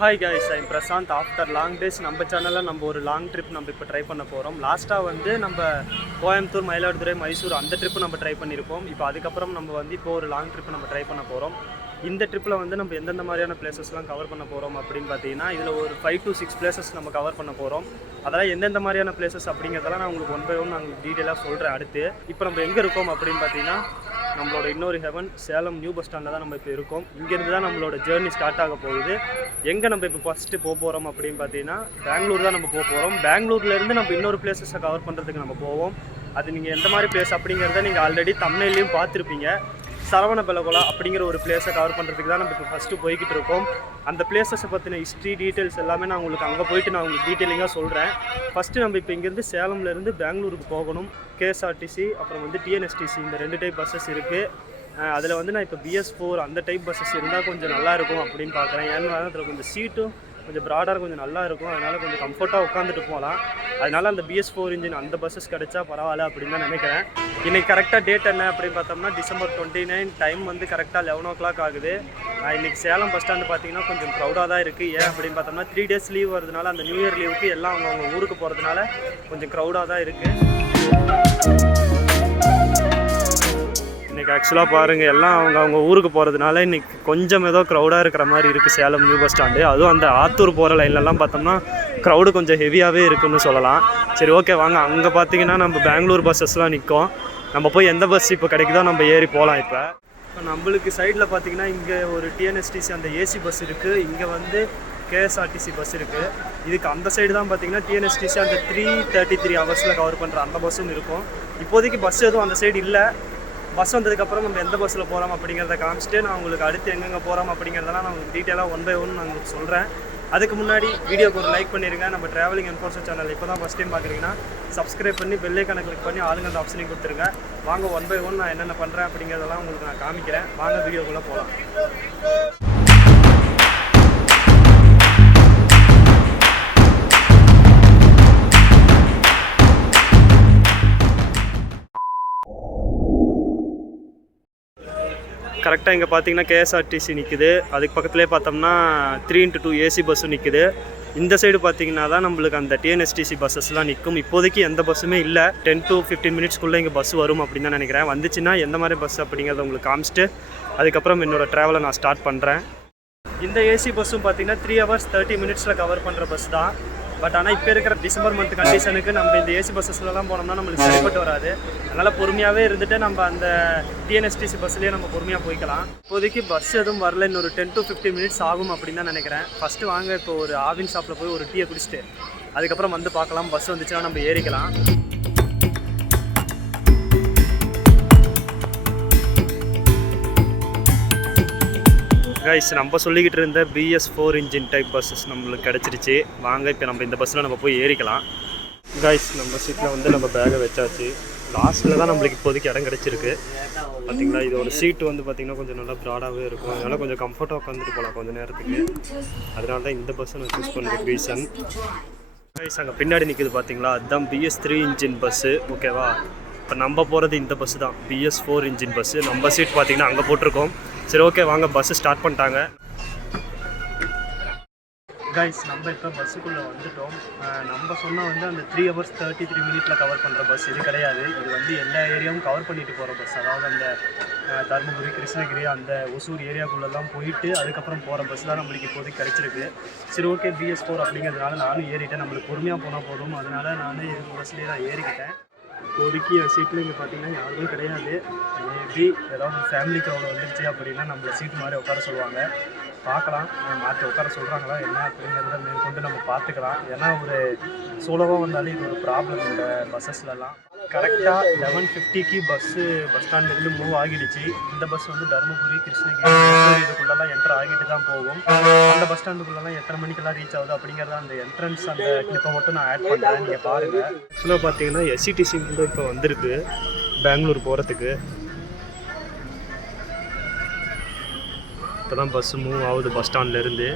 Hi guys, I'm Prashanth. After long days நம்ம சேனலில் நம்ம ஒரு லாங் ட்ரிப் நம்ம இப்போ ட்ரை பண்ண போகிறோம். லாஸ்ட்டாக வந்து நம்ம கோயம்புத்தூர், மயிலாடுதுறை, மைசூர் அந்த ட்ரிப்பு நம்ம ட்ரை பண்ணியிருப்போம். இப்போ அதுக்கப்புறம் நம்ம வந்து இப்போ ஒரு லாங் ட்ரிப் நம்ம ட்ரை பண்ண போகிறோம். இந்த ட்ரிப்பில் வந்து நம்ம எந்தெந்த மாதிரியான பிளேசஸ்லாம் கவர் பண்ண போகிறோம் அப்படின்னு பார்த்தீங்கன்னா, இதில் ஒரு 5 to 6 பிளேசஸ் நம்ம கவர் பண்ண போகிறோம். அதெல்லாம் எந்தெந்த மாதிரியான பிளேசஸ் அப்படிங்கிறதெல்லாம் நான் உங்களுக்கு 1 by 1 நான் உங்களுக்கு டீட்டெயிலாக சொல்கிறேன். அடுத்து இப்போ நம்ம எங்கே இருக்கோம் அப்படின்னு பார்த்தீங்கன்னா, நம்மளோட இன்னொரு ஹெவன் சேலம் நியூ பஸ் ஸ்டாண்டில் தான் நம்ம இப்போ இருக்கோம். இங்கேருந்து தான் நம்மளோட ஜேர்னி ஸ்டார்ட் ஆக போகுது. எங்கே நம்ம இப்போ ஃபஸ்ட்டு போக போகிறோம் அப்படின்னு பார்த்தீங்கன்னா, பெங்களூர் தான் நம்ம போக போகிறோம். பெங்களூர்லேருந்து நம்ம இன்னொரு பிளேசஸை கவர் பண்ணுறதுக்கு நம்ம போவோம். அது நீங்கள் எந்த மாதிரி பிளேஸ் அப்படிங்கிறத நீங்கள் ஆல்ரெடி தம்ப்நெயிலையும் பார்த்துருப்பீங்க. சரவணபெலகோலா அப்படிங்கிற ஒரு பிளேஸை கவர் பண்ணுறதுக்கு தான் நம்ம இப்போ ஃபஸ்ட்டு போய்கிட்டு இருக்கோம். அந்த பிளேஸஸை பற்றின ஹிஸ்ட்ரி டீட்டெயில்ஸ் எல்லாமே நான் உங்களுக்கு அங்கே போயிட்டு நான் உங்களுக்கு டீட்டெயிலிங்காக சொல்கிறேன். ஃபஸ்ட்டு நம்ம இப்போ இங்கேருந்து சேலம்லேருந்து பெங்களூருக்கு போகணும். கேஎஸ்ஆர்டிசி அப்புறம் வந்து டிஎன்எஸ்டிசி இந்த 2 டைப் பஸ்ஸஸ் இருக்குது. அதில் வந்து நான் இப்போ BS4 அந்த டைப் பஸ்ஸஸ் இருந்தால் கொஞ்சம் நல்லாயிருக்கும் அப்படின்னு பார்க்குறேன். ஏன்னா அதில் கொஞ்சம் சீட்டும் கொஞ்சம் ப்ராடாக கொஞ்சம் நல்லா இருக்கும். அதனால் கொஞ்சம் கம்ஃபர்ட்டாக உட்காந்துட்டு போகலாம். அதனால் அந்த BS4 இன்ஜின் அந்த பஸ்ஸஸ் கிடச்சா பரவாயில்ல அப்படின்னு தான் நினைக்கிறேன். இன்றைக்கி கரெக்டாக டேட் என்ன அப்படின்னு பார்த்தோம்னா December 29. டைம் வந்து கரெக்டாக 11 o'clock ஆகுது. இன்றைக்கி சேலம் பஸ் ஸ்டாண்டு பார்த்திங்கன்னா கொஞ்சம் க்ரௌடாக தான் இருக்குது. ஏன் அப்படின்னு பார்த்தோம்னா 3 days லீவ் வரதுனால, அந்த நியூ இயர் லீவுக்கு எல்லாம் அவங்க ஊருக்கு போகிறதுனால கொஞ்சம் க்ரௌடாக தான் இருக்குது. இன்றைக்கி ஆக்சுவலாக பாருங்கள், எல்லாம் அவங்க ஊருக்கு போகிறதுனால இன்றைக்கி கொஞ்சம் ஏதோ க்ரௌடாக இருக்கிற மாதிரி இருக்குது சேலம் நியூ பஸ் ஸ்டாண்டு. அதுவும் அந்த ஆத்தூர் போகிற லைன்லலாம் பார்த்தோம்னா க்ரௌடு கொஞ்சம் ஹெவியாகவே இருக்குதுன்னு சொல்லலாம். சரி, ஓகே, வாங்க. அங்கே பார்த்தீங்கன்னா நம்ம பெங்களூர் பஸ்ஸஸ்லாம் நிற்கும். நம்ம போய் எந்த பஸ் இப்போ கிடைக்குதோ நம்ம ஏறி போகலாம். இப்போ நம்மளுக்கு சைடில் பார்த்தீங்கன்னா இங்கே ஒரு டிஎன்எஸ்டிசி அந்த ஏசி பஸ் இருக்குது. இங்கே வந்து கேஎஸ்ஆர்டிசி பஸ் இருக்குது. இதுக்கு அந்த சைடு தான் பார்த்தீங்கன்னா டிஎன்எஸ்டிசி அந்த 333 ஹவர்ஸில் கவர் பண்ணுற அந்த பஸ்ஸும் இருக்கும். இப்போதைக்கு பஸ் எதுவும் அந்த சைடு இல்லை. பஸ் வந்ததுக்கப்புறம் நம்ம எந்த பஸ்ஸில் போகிறோம் அப்படிங்கிறத காமிச்சிட்டு நான் உங்களுக்கு அடுத்து எங்கெங்கே போகிறோம் அப்படிங்கிறதெல்லாம் நான் உங்களுக்கு டீட்டெயிலாக 1 by 1 நான் உங்களுக்கு சொல்கிறேன். அதுக்கு முன்னாடி வீடியோக்கு ஒரு லைக் பண்ணிடுங்க. நம்ம ட்ராவலிங் இன்ஃபோர்மேஷன் சேனல் இப்போ தான் ஃபஸ்ட் டைம் பார்க்குறீங்கன்னா சப்ஸ்கிரைப் பண்ணி பெல் ஐகானை கிளிக் பண்ணி ஆளுங்க அந்த ஆப்ஷனையும் கொடுத்துருங்க. வாங்க 1 by 1 நான் என்னென்ன பண்ணுறேன் அப்படிங்கிறதெல்லாம் உங்களுக்கு நான் காமிக்கிறேன். வாங்க வீடியோக்குள்ளே போகலாம். கரெக்டாக இங்கே பார்த்தீங்கன்னா கேஎஸ்ஆர்டிசி நிற்குது. அதுக்கு பக்கத்துலேயே பார்த்தோம்னா 3x2 ஏசி பஸ்ஸும் நிற்குது. இந்த சைடு பார்த்தீங்கன்னா தான் நம்மளுக்கு அந்த டிஎன்எஸ்டிசி பஸ்ஸஸ்லாம் நிற்கும். இப்போதைக்கு எந்த பஸ்ஸுமே இல்லை. 10 to 15 minutesக்குள்ளே இங்கே பஸ் வரும் அப்படின்னு தான் நினைக்கிறேன். வந்துச்சுன்னா எந்த மாதிரி பஸ் அப்படிங்கிறத உங்களுக்கு காமிச்சிட்டு அதுக்கப்புறம் என்னோடய ட்ராவலை நான் ஸ்டார்ட் பண்ணுறேன். இந்த ஏசி பஸ்ஸும் பார்த்தீங்கன்னா 3 hours 30 minutes கவர் பண்ணுற பஸ் தான். பட் ஆனால் இப்போ இருக்கிற டிசம்பர் மந்த் கண்டிஷனுக்கு நம்ம இந்த ஏசி பஸ்ஸஸ்லாம் போனோம்னா நம்மளுக்கு சரிப்பட்டு வராது. அதனால் பொறுமையாகவே இருந்துட்டு நம்ம அந்த டிஎன்எஸ்டிசி பஸ்லேயே நம்ம பொறுமையாக போய்க்கலாம். இப்போதைக்கு பஸ் எதுவும் வரல. இன்னொரு 10 to 15 minutes ஆகும் அப்படின்னு தான் நினைக்கிறேன். ஃபஸ்ட்டு வாங்க இப்போ ஒரு ஆவின் ஷாப்பில் போய் ஒரு டீயை குடிச்சிட்டு அதுக்கப்புறம் வந்து பார்க்கலாம். பஸ் வந்துச்சுன்னா நம்ம ஏறிக்கலாம். கைஸ், நம்ம சொல்லிக்கிட்டு இருந்த BS4 இன்ஜின் டைப் பஸ்ஸஸ் நம்மளுக்கு கிடச்சிருச்சு. வாங்க இப்போ நம்ம இந்த பஸ்ஸில் நம்ம போய் ஏறிக்கலாம். கைஸ், நம்ம சீட்டில் வந்து நம்ம பேகை வச்சாச்சு. லாஸ்ட்டில் தான் நம்மளுக்கு இப்போதைக்கு இடம் கிடச்சிருக்கு. பார்த்திங்களா, இதோட சீட்டு வந்து பார்த்திங்கன்னா கொஞ்சம் நல்லா ப்ராடாகவே இருக்கும். அதனால் கொஞ்சம் கம்ஃபர்ட்டாக உட்காந்துட்டு போகலாம் கொஞ்சம் நேரத்துக்கு. அதனால தான் இந்த பஸ்ஸை நான் சூஸ் பண்ணுறதுக்கு ரீசன். கைஸ், அங்கே பின்னாடி நிற்குது பார்த்திங்களா, அதுதான் BS3 இன்ஜின் பஸ்ஸு. ஓகேவா, இப்போ நம்ம போகிறது இந்த பஸ்ஸு தான் BS4 இன்ஜின் பஸ்ஸு. நம்ம சீட் பார்த்திங்கன்னா அங்கே போட்டிருக்கோம். சரி, ஓகே, வாங்க. பஸ்ஸு ஸ்டார்ட் பண்ணிட்டாங்க. கைஸ், நம்ம இப்போ பஸ்ஸுக்குள்ளே வந்துட்டோம். நம்ம சொன்னால் வந்து அந்த 3 hours 33 minutes கவர் பண்ணுற பஸ் இது கிடையாது. இது வந்து எல்லா ஏரியாவும் கவர் பண்ணிட்டு போகிற பஸ். அதாவது அந்த தருமபுரி, கிருஷ்ணகிரி, அந்த ஒசூர் ஏரியாக்குள்ளெல்லாம் போயிட்டு அதுக்கப்புறம் போகிற பஸ் தான் நம்மளுக்கு இப்போதைக்கு கிடச்சிருக்கு. சரி, ஓகே, BS4 அப்படிங்கிறதுனால நானும் ஏறிட்டேன். நம்மளுக்கு பொறுமையாக போனால் போதும். அதனால் நான் இந்த பஸ்லேயே நான் ஏறிக்கிட்டேன். இப்போதைக்கு என் சீட்டில் இங்கே பார்த்தீங்கன்னா யாருமே கிடையாது. மேபி ஏதாவது ஃபேமிலி க்ரௌட் வந்துருச்சு அப்படின்னா நம்மளை சீட்டு மாதிரி உட்கார சொல்லுவாங்க. பார்க்கலாம், மாற்றி உட்கார சொல்கிறாங்களா என்ன அப்படிங்கிறத மேற்கொண்டு நம்ம பார்த்துக்கலாம். ஏன்னா ஒரு சோலோவாக வந்தாலும் இது ஒரு ப்ராப்ளம் இந்த பஸ்ஸஸ்லலாம். கரெக்டாக 11:50க்கு பஸ் ஸ்டாண்ட்லேருந்து மூவ் ஆகிடுச்சு. இந்த பஸ் வந்து தருமபுரி, கிருஷ்ணகிரி இதுக்குள்ளெல்லாம் என்ட்ரு ஆகிட்டு தான் போகும். அந்த பஸ் ஸ்டாண்டுக்குள்ளெல்லாம் எத்தனை மணிக்கெல்லாம் ரீச் ஆகுது அப்படிங்கிறத அந்த என்ட்ரன்ஸ் அந்த கிளிப்பை மட்டும் நான் ஆட் பண்ணுறேன், நீங்கள் பாருங்கள். ஆக்சுவலாக பார்த்தீங்கன்னா SCTC மட்டும் இப்போ வந்திருக்கு பெங்களூர் போகிறதுக்கு. இப்போ தான் பஸ்ஸு மூவ் ஆகுது பஸ் ஸ்டாண்ட்லேருந்து.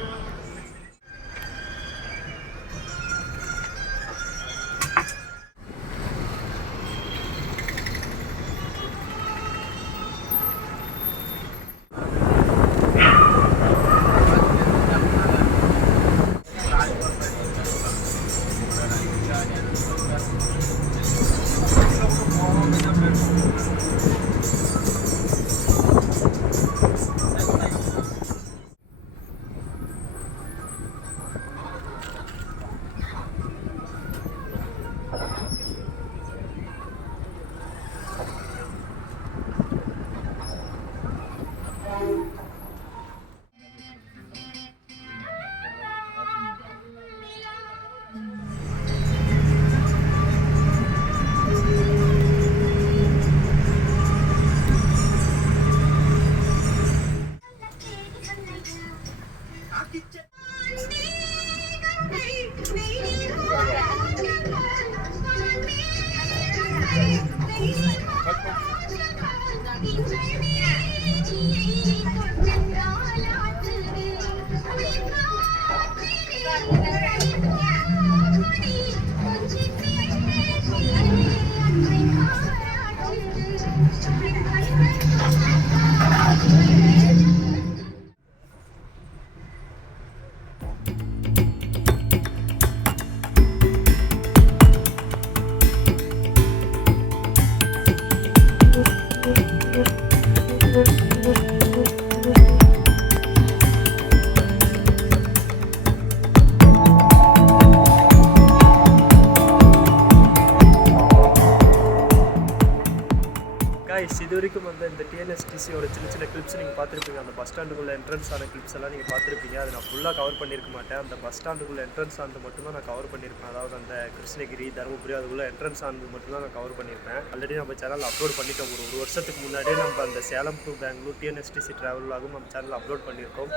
இது வரைக்கும் வந்து இந்த டிஎன்எஸ்டிசியோட சின்ன சின்ன கிளிப்ஸ் நீங்கள் பார்த்துருப்பீங்க. அந்த பஸ் ஸ்டாண்டுக்குள்ளே என்ட்ரன்ஸ் ஆன கிளிப்ஸ் எல்லாம் நீங்கள் பார்த்துருப்பீங்க. அதை நான் ஃபுல்லாக கவர் பண்ணியிருக்க மாட்டேன். அந்த பஸ் ஸ்டாண்டுக்குள்ளே என்ட்ரன்ஸ் ஆனது மட்டும்தான் நான் கவர் பண்ணியிருப்பேன். அதாவது அந்த கிருஷ்ணகிரி, தருமபுரி அதுக்குள்ளே என்ட்ரன்ஸ் ஆனது மட்டும்தான் நான் கவர் பண்ணியிருப்பேன். ஆல்ரெடி நம்ம சேனல் அப்லோட் பண்ணிட்டோம். ஒரு வருஷத்துக்கு முன்னாடியே நம்ம அந்த சேலம் டு பெங்களூர் டிஎன்எஸ்டிசி ட்ராவலாகவும் நம்ம சேனல் அப்லோட் பண்ணியிருக்கோம்.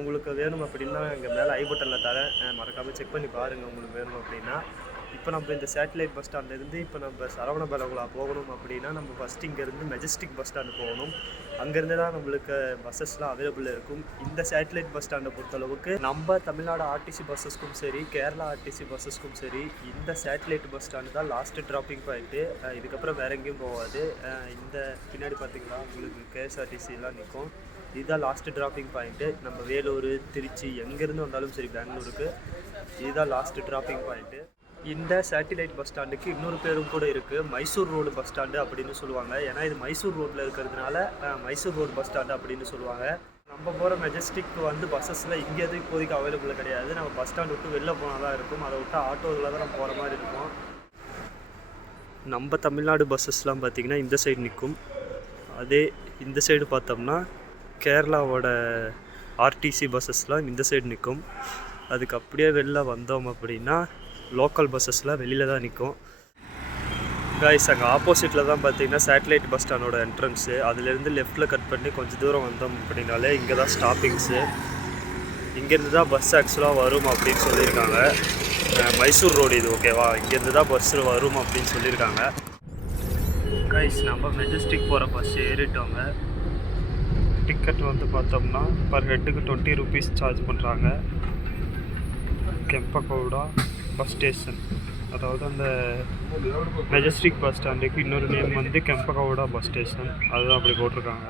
உங்களுக்கு வேணும் அப்படின்னா எங்கள் மேலே ஐ பட்டனில் தரேன், மறக்காமல் செக் பண்ணி பாருங்கள் உங்களுக்கு வேணும் அப்படின்னா. இப்போ நம்ம இந்த சேட்டலைட் பஸ் ஸ்டாண்ட்லேருந்து இப்போ நம்ம சரவணபலகுலா போகணும் அப்படின்னா நம்ம ஃபஸ்ட்டு இங்கேருந்து மெஜஸ்டிக் பஸ் ஸ்டாண்டு போகணும். அங்கேருந்து தான் நம்மளுக்கு பஸ்ஸஸ்லாம் அவைலபிள் இருக்கும். இந்த சேட்டலைட் பஸ் ஸ்டாண்டை பொறுத்தளவுக்கு நம்ம தமிழ்நாடு ஆர்டிசி பஸ்ஸஸ்க்கும் சரி, கேரளா ஆர்டிசி பஸ்ஸஸ்க்கும் சரி, இந்த சேட்டலைட் பஸ் ஸ்டாண்டு தான் லாஸ்ட்டு ட்ராப்பிங் பாயிண்ட்டு. இதுக்கப்புறம் வேறு எங்கேயும் போகாது. இந்த பின்னாடி பார்த்திங்களா உங்களுக்கு கேஎஸ்ஆர்டிசிலாம் நிற்கும். இதுதான் லாஸ்ட்டு ட்ராப்பிங் பாயிண்ட்டு. நம்ம வேலூர், திருச்சி எங்கேருந்து வந்தாலும் சரி பெங்களூருக்கு இதுதான் லாஸ்ட்டு ட்ராப்பிங் பாயிண்ட்டு. இந்த சேட்டிலைட் பஸ் ஸ்டாண்டுக்கு இன்னொரு பேரும் கூட இருக்குது, மைசூர் ரோடு பஸ் ஸ்டாண்டு அப்படின்னு சொல்லுவாங்க. ஏன்னா இது மைசூர் ரோட்டில் இருக்கிறதுனால மைசூர் ரோடு பஸ் ஸ்டாண்டு அப்படின்னு சொல்லுவாங்க. நம்ம போகிற மெஜஸ்டிக் வந்து பஸ்ஸஸில் இங்கே எதுவும் இப்போதைக்கு அவைலபிள் கிடையாது. நம்ம பஸ் ஸ்டாண்டு விட்டு வெளில போனால் தான் இருக்கும். அதை விட்டு ஆட்டோவில் தான் நம்ம போகிற மாதிரி இருக்கும். நம்ம தமிழ்நாடு பஸ்ஸஸ்லாம் பார்த்திங்கன்னா இந்த சைடு நிற்கும். அதே இந்த சைடு பார்த்தோம்னா கேரளாவோட ஆர்டிசி பஸ்ஸஸ்லாம் இந்த சைடு நிற்கும். அதுக்கு அப்படியே வெளில வந்தோம் அப்படின்னா லோக்கல் பஸ்ஸஸ்லாம் வெளியில் தான் நிற்கும். கைஸ் அங்கே ஆப்போசிட்டில் தான் பார்த்தீங்கன்னா சேட்டலைட் பஸ் ஸ்டாண்டோட என்ட்ரன்ஸு. அதுலேருந்து லெஃப்ட்டில் கட் பண்ணி கொஞ்சம் தூரம் வந்தோம் அப்படின்னாலே இங்கே தான் ஸ்டாப்பிங்ஸு. இங்கேருந்து தான் பஸ் ஆக்சுவலாக வரும் அப்படின்னு சொல்லியிருக்காங்க. மைசூர் ரோடு இது, ஓகேவா? இங்கேருந்து தான் பஸ்ஸு வரும் அப்படின்னு சொல்லியிருக்காங்க. கைஸ் நம்ம மெஜஸ்டிக் போகிற பஸ் ஏறிட்டோங்க. டிக்கெட் வந்து பார்த்தோம்னா பர் ஹெட்டுக்கு 20 rupees சார்ஜ் பண்ணுறாங்க. கெம்பகவுடா பஸ் ஸ்டேஷன், அதாவது அந்த மெஜஸ்டிக் பஸ் ஸ்டாண்டுக்கு இன்னொரு நேம் வந்து கெம்பகவுடா பஸ் ஸ்டேஷன், அதுதான் அப்படி போட்டிருக்காங்க.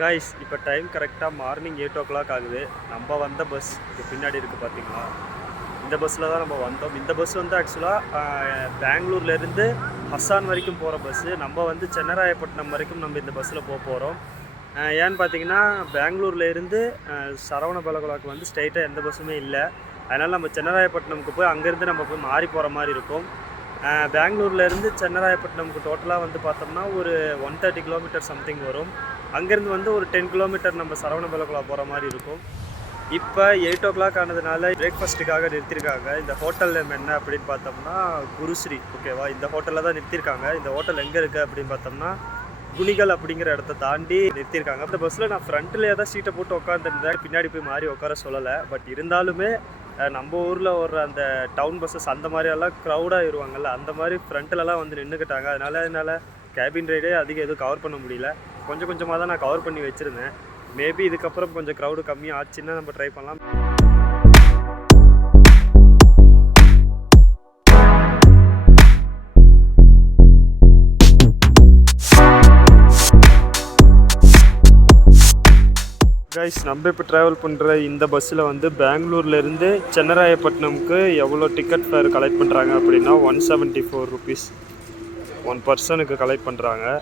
கைஸ் இப்போ டைம் கரெக்டாக மார்னிங் 8 o'clock ஆகுது. நம்ம வந்த பஸ் இது பின்னாடி இருக்குது பார்த்தீங்களா, இந்த பஸ்ஸில் தான் நம்ம வந்தோம். இந்த பஸ் வந்து ஆக்சுவலாக பெங்களூர்லேருந்து ஹசான் வரைக்கும் போகிற பஸ்ஸு. நம்ம வந்து சென்னராயப்பட்டினம் வரைக்கும் நம்ம இந்த பஸ்ஸில் போகிறோம். ஏன்னு பார்த்தீங்கன்னா பெங்களூர்லேருந்து சரவணபலகுலாவுக்கு வந்து ஸ்ட்ரைட்டாக எந்த பஸ்ஸுமே இல்லை. அதனால் நம்ம சென்னராயப்பட்டினமுக்கு போய் அங்கேருந்து நம்ம போய் மாறி போகிற மாதிரி இருக்கும். பெங்களூர்லேருந்து சென்னராயப்பட்டினமுக்கு டோட்டலாக வந்து பார்த்தோம்னா ஒரு 130 கிலோமீட்டர் சம்திங் வரும். அங்கேருந்து வந்து ஒரு 10 கிலோமீட்டர் நம்ம சரவணபலகுலா போகிற மாதிரி இருக்கும். இப்போ 8 o'clock ஆனதுனால பிரேக்ஃபாஸ்ட்டுக்காக நிறுத்தியிருக்காங்க. இந்த ஹோட்டல் நேம் என்ன அப்படின்னு பார்த்தோம்னா குருஸ்ரீ, ஓகேவா? இந்த ஹோட்டலில் தான் நிறுத்தியிருக்காங்க. இந்த ஹோட்டல் எங்கே இருக்குது அப்படின்னு பார்த்தோம்னா குணிகள் அப்படிங்கிற இடத்த தாண்டி நிறுத்தியிருக்காங்க. இந்த பஸ்ஸில் நான் ஃப்ரண்ட்லேயே தான் சீட்டை போட்டு உட்காந்துருந்தேன், பின்னாடி போய் மாறி உட்கார சொல்லலை. பட் இருந்தாலுமே நம்ம ஊரில் ஒரு அந்த டவுன் பஸ்ஸஸ் அந்த மாதிரியெல்லாம் க்ரௌடாக இருவாங்கல்ல, அந்த மாதிரி ஃப்ரண்ட்லலாம் வந்து நின்றுக்கிட்டாங்க. என்னால் கேபின் ரைடே அதிகம் எதுவும் கவர் பண்ண முடியல. கொஞ்சம் கொஞ்சமாக தான் நான் கவர் பண்ணி வச்சுருந்தேன். மேபி இதுக்கப்புறம் கொஞ்சம் க்ரௌடு கம்மியாக ஆச்சுன்னா நம்ம ட்ரை பண்ணலாம். கைஸ், நம்ம இப்போ ட்ராவல் பண்ணுற இந்த பஸ்ஸில் வந்து பெங்களூர்லேருந்து சென்னராயப்பட்டினம்க்கு எவ்வளோ டிக்கெட் ஃபேர் கலெக்ட் பண்ணுறாங்க அப்படின்னா 174 ருபீஸ் ஒன் பர்சனுக்கு கலெக்ட் பண்ணுறாங்க.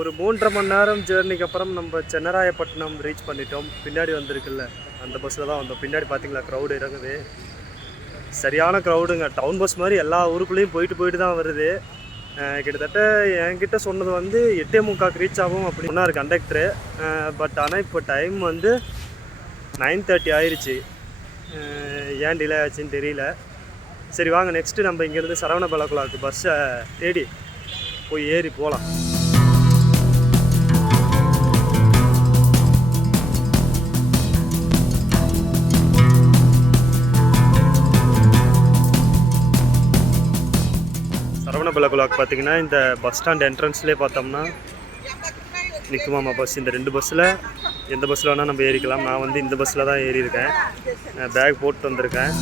ஒரு 3.5 மணி நேரம் ஜேர்னிக்கு அப்புறம் நம்ம சென்னராயப்பட்டினம் ரீச் பண்ணிட்டோம். பின்னாடி வந்திருக்குல்ல அந்த பஸ்ஸில் தான் வந்தோம். பின்னாடி பார்த்தீங்களா க்ரௌடு இறங்குது, சரியான க்ரௌடுங்க. டவுன் பஸ் மாதிரி எல்லா ஊருக்குள்ளேயும் போயிட்டு தான் வருது. கிட்டத்தட்ட என்கிட்ட சொன்னது வந்து 8:45 ரீச் ஆகும் அப்படின்னு சொன்னார் கண்டக்டரு. பட் ஆனால் இப்போ டைம் வந்து 9:30 ஆயிடுச்சு. ஏன் டிலே ஆச்சுன்னு தெரியல. சரி வாங்க, நெக்ஸ்ட்டு நம்ம இங்கேருந்து சரவணபெலகுளாவுக்கு பஸ்ஸை தேடி போய் ஏறி போகலாம். சரவணபெலகுளாவுக்கு பார்த்தீங்கன்னா இந்த பஸ் ஸ்டாண்ட் என்ட்ரன்ஸ்லேயே பார்த்தோம்னா நிற்குமாமா பஸ். இந்த 2 பஸ்ஸில் எந்த பஸ்ஸில் வேணால் நம்ம ஏறிக்கலாம். நான் வந்து இந்த பஸ்ஸில் தான் ஏறியிருக்கேன். பேக் போட்டு வந்திருக்கேன்.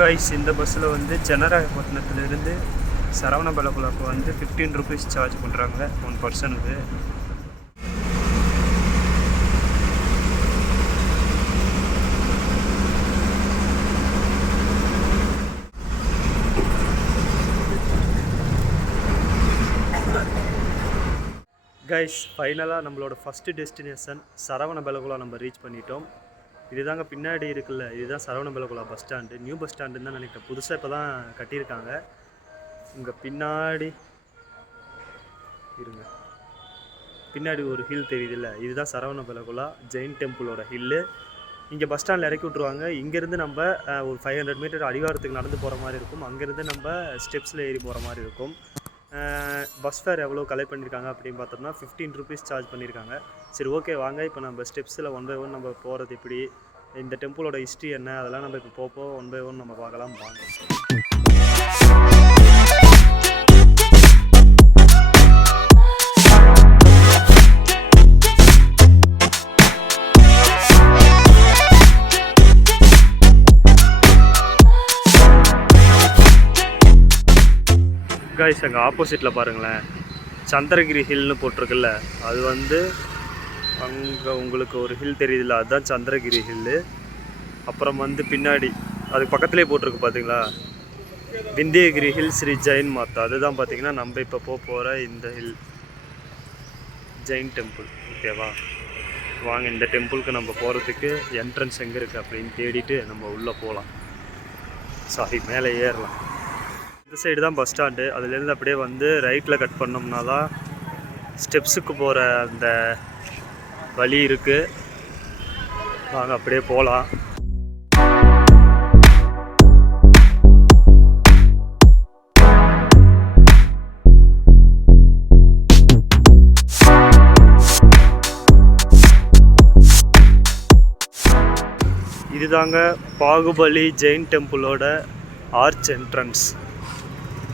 கைஸ், இந்த பஸ்ஸில் வந்து சென்னராயப்பட்டினத்துலேருந்து சரவணபெலகுளாவுக்கு வந்து 15 ருபீஸ் சார்ஜ் பண்ணுறாங்க ஒன் பர்சனுக்கு. கைஸ், ஃபைனலாக நம்மளோட ஃபஸ்ட்டு டெஸ்டினேஷன் சரவணபெலகுளா நம்ம ரீச் பண்ணிட்டோம். இதுதாங்க பின்னாடி இருக்குல்ல, இதுதான் Shravanabelagola bus stand. New bus ஸ்டாண்டுன்னு தான் நினைக்கிறேன். புதுசாக இப்போ தான் கட்டியிருக்காங்க. இங்கே பின்னாடி இருங்க, பின்னாடி ஒரு ஹில் தெரியுதுல்ல, இதுதான் சரவணபெலகுளா ஜெயின் டெம்பிளோட ஹில்லு. இங்கே பஸ் ஸ்டாண்டில் இறக்கி விட்ருவாங்க. இங்கேருந்து நம்ம ஒரு 500 மீட்டர் அடிவாரத்துக்கு நடந்து போகிற மாதிரி இருக்கும். அங்கேருந்து நம்ம ஸ்டெப்ஸில் ஏறி போகிற மாதிரி இருக்கும். பஸ் ஃபேர் எவ்வளோ கலெக்ட் பண்ணியிருக்காங்க அப்படின்னு பார்த்தோம்னா 15 ருபீஸ் சார்ஜ் பண்ணியிருக்காங்க. சரி ஓகே வாங்க, இப்போ நம்ம ஸ்டெப்ஸில் 1 by 1 நம்ம போகிறது எப்படி, இந்த டெம்பிளோட ஹிஸ்ட்ரி என்ன, அதெல்லாம் நம்ம இப்போ போக 1 by 1 நம்ம பார்க்கலாம் வாங்க. கைஸ், அங்கே ஆப்போசிட்டில் பாருங்களேன், சந்திரகிரி ஹில்னு போட்டிருக்குல்ல, அது வந்து அங்கே உங்களுக்கு ஒரு ஹில் தெரியுதுல்ல, அதுதான் சந்திரகிரி ஹில்லு. அப்புறம் வந்து பின்னாடி அதுக்கு பக்கத்துலேயே போட்டிருக்கு பார்த்தீங்களா, விந்தியகிரி ஹில் ஸ்ரீ ஜெயின் மாதா. அதுதான் பார்த்தீங்கன்னா நம்ம இப்போ போகிற இந்த ஹில் ஜெயின் டெம்பிள். ஓகேவா, வாங்க இந்த டெம்பிளுக்கு நம்ம போகிறதுக்கு என்ட்ரன்ஸ் எங்கே இருக்குது அப்படின்னு தேடிட்டு நம்ம உள்ளே போகலாம். சாரி, மேலே ஏறலாம். இந்த சைடு தான் பஸ் ஸ்டாண்டு. அதுலேருந்து அப்படியே வந்து ரைட்டில் கட் பண்ணோம்னா தான் ஸ்டெப்ஸுக்கு போகிற அந்த வழி இருக்குது. வாங்க அப்படியே போகலாம். இதுதாங்க பாகுபலி ஜெயின் டெம்பிளோட ஆர்ச் என்ட்ரன்ஸ்.